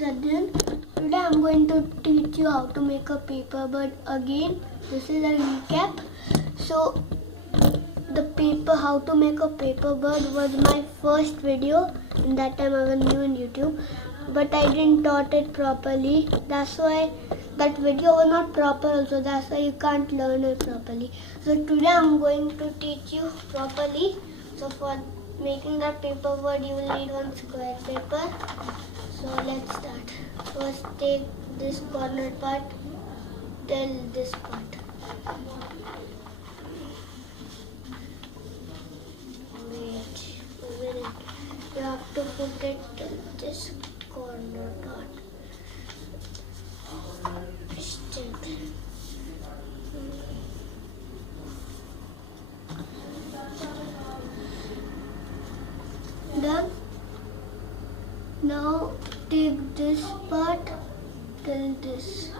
is Adyan. Today I am going to teach you how to make a paper bird again. This is a recap. So how to make a paper bird was my first video. In that time I was new in YouTube, but I didn't taught it properly. That's why that video was not proper also. That's why you can't learn it properly. So today I am going to teach you properly. So for making that paper bird you will need one square paper. So let's start. First take this corner part till this part. Wait a minute. You have to put it till this corner part. Done. Now take this part till this.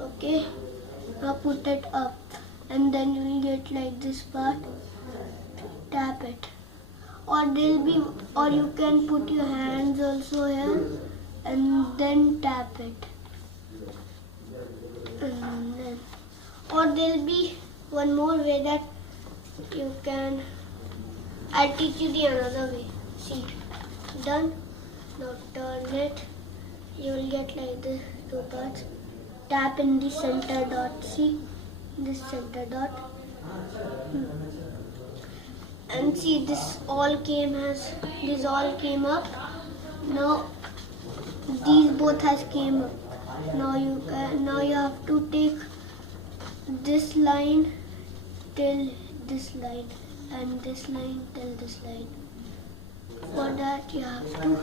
Okay. Now put it up, and then you will get like this part. Tap it, or you can put your hands also here, and then tap it. And then, or there'll be one more way that you can. I'll teach you the another way. See, done. Now turn it. You will get like this two parts. Tap in the center dot. See this center dot. And see, this all came up. Now these both has came up. Now you have to take this line till this line, and this line till this line. For that you have to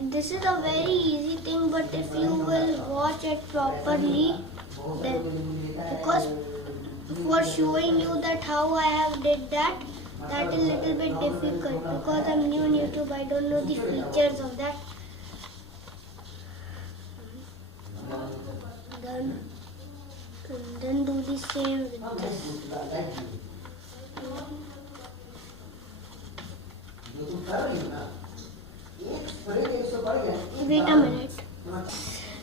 this is a very easy thing, but if you will watch it properly, then because for showing you that how I have did that is little bit difficult because I'm new on YouTube. I don't know the features of that. Done. And then do the same with this. Wait a minute.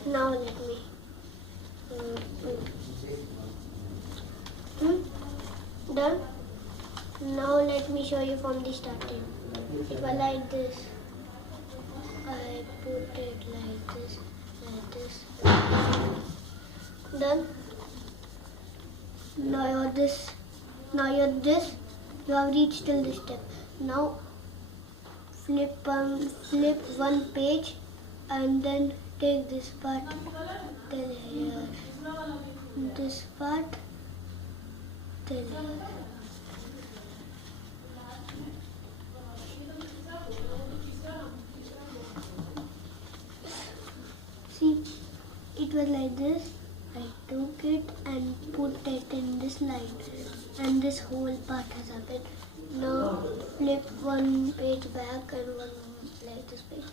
Now let me. Done. Now let me show you from the starting. If I like this, I put it like this, like this. Done. Now you're this. You have reached till this step. Now flip one page and then take this part till here. This part till here. See, it was like this. I took it and put it in this line, and this whole part has happened. Now flip one page back and one like this page.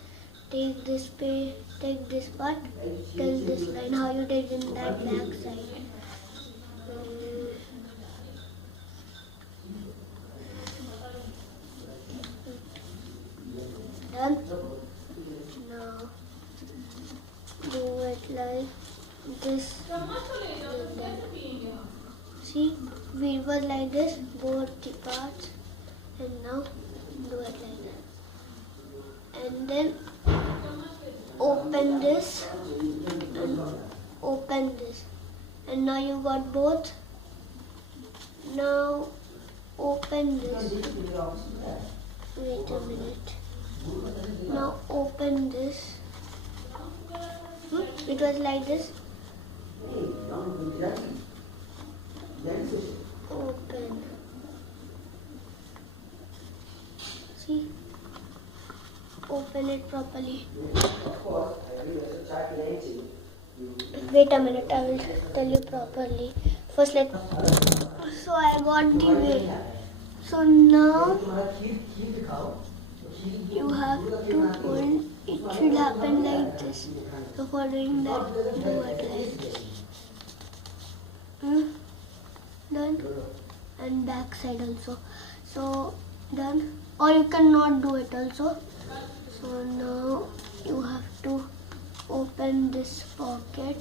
Take this part till this line. How you did in that back side. Done. Now do it like this. See, we were like this, both the parts, and now do it like that. And then open this and open this. And now you got both. Now open this. Wait a minute. Now open this. It was like this. Open. See? Open it properly. Wait a minute, I will tell you properly. First so I got the way. So now you have to hold it should this. So for doing that, do it like this. Done. And back side also. So done. Or you cannot do it also. So now you have to open this pocket,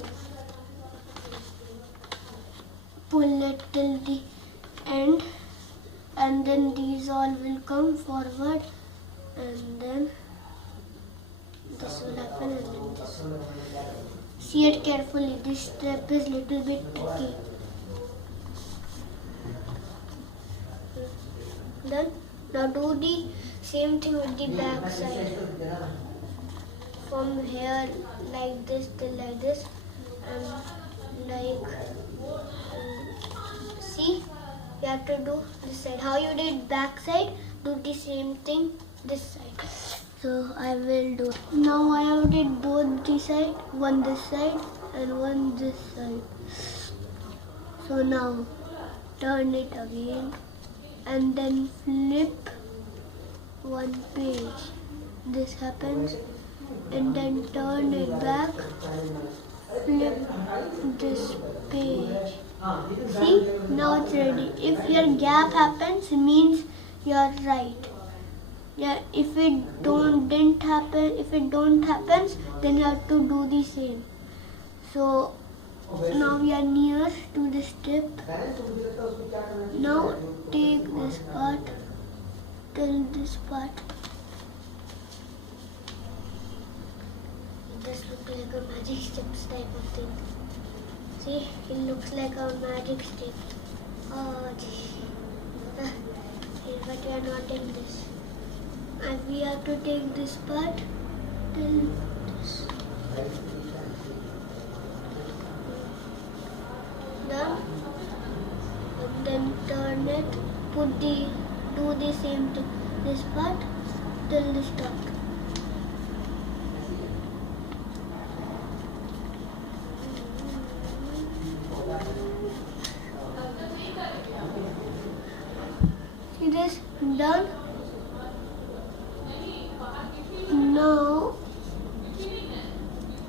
pull it till the end, and then these all will come forward, and then this will happen, and then this. See it carefully. This step is little bit tricky. Done. Now do the same thing with the back side. From here like this till like this, and see, you have to do this side. How you did back side, do the same thing this side. So I will do. Now I have did both this side, one this side and one this side. So now turn it again and then flip one page. This happens, and then turn it back, flip this page. See, now it's ready. If your gap happens, it means you're right. Yeah, if it don't happens, then you have to do the same. So now we are near to this tip. Now take this part till this part. This looks like a magic steps type of thing. See, it looks like a magic stick. Oh, but we are not in this. And we have to take this part till this. Done. And then turn it. Do the same thing. This part till this top. See this? Done. Now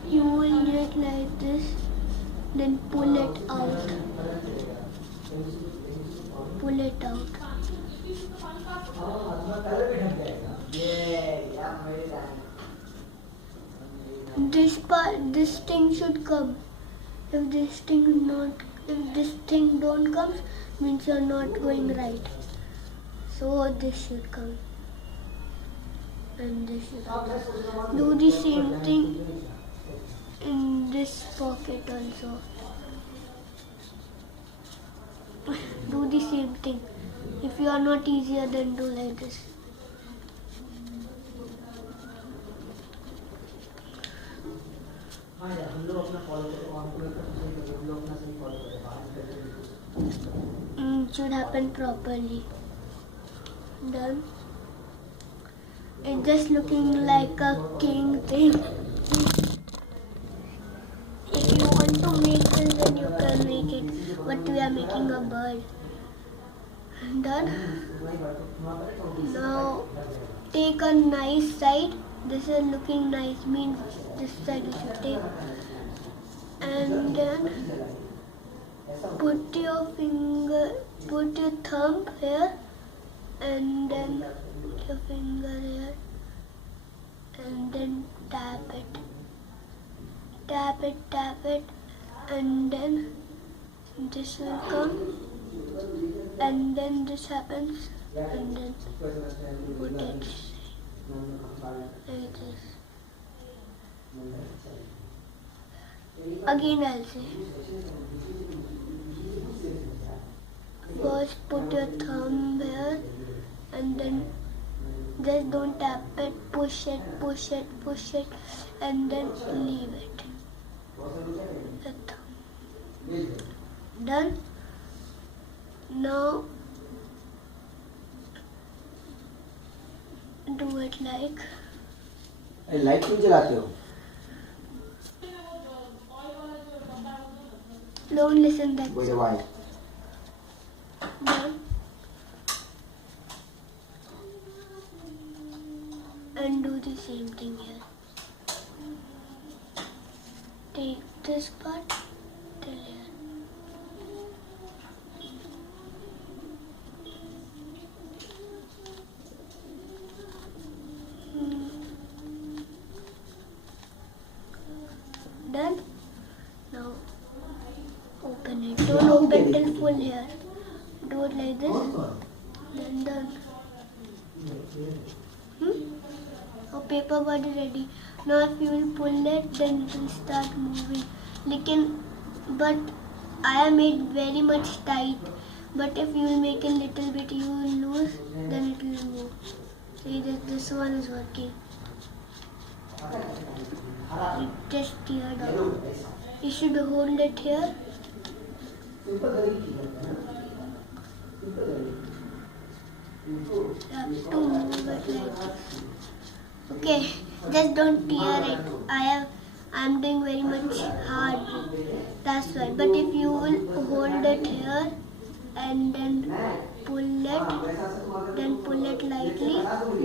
you will get like this, then pull it out. Pull it out. This thing should come. If this thing don't come, means you're not going right. So this should come. And this should come. Do the same thing in this pocket also. Do the same thing. If you are not easier, then do like this. Should happen properly. Done. It's just looking like a king thing. If you want to make this, then you can make it. But we are making a bird. Done. Now take a nice side. This is looking nice, means this side you should take. And then put your thumb here, and then put your finger here, and then tap it. Tap it, and then this will come, and then this happens, and then put it like this. Again I'll say. First put your thumb here, and then just don't tap it, push it, and then leave it. The thumb. Done. Now do it like. Light क्यों जलाते हो? Don't listen that. Why? Done. And do the same thing here. take this part till here. Done. Now open it. Don't open till full here. Do it like this. Then done. Our paper bird is ready. Now if you will pull it, then it will start moving. But I have made very much tight. But if you will make a little bit, you will lose, then it will move. See, this one is working. It just teared out. You should hold it here. You have to move it like this. Okay, just don't tear it. I'm doing very much hard. That's why. But if you will hold it here and then pull it lightly,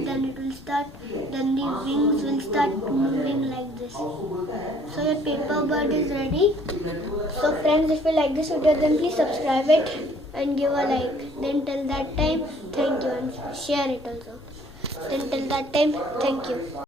then it will start. Then the wings will start moving like this. So your paper bird is ready. So friends, if you like this video, then please subscribe it and give a like. Then till that time, thank you, and share it also. Then till that time, thank you.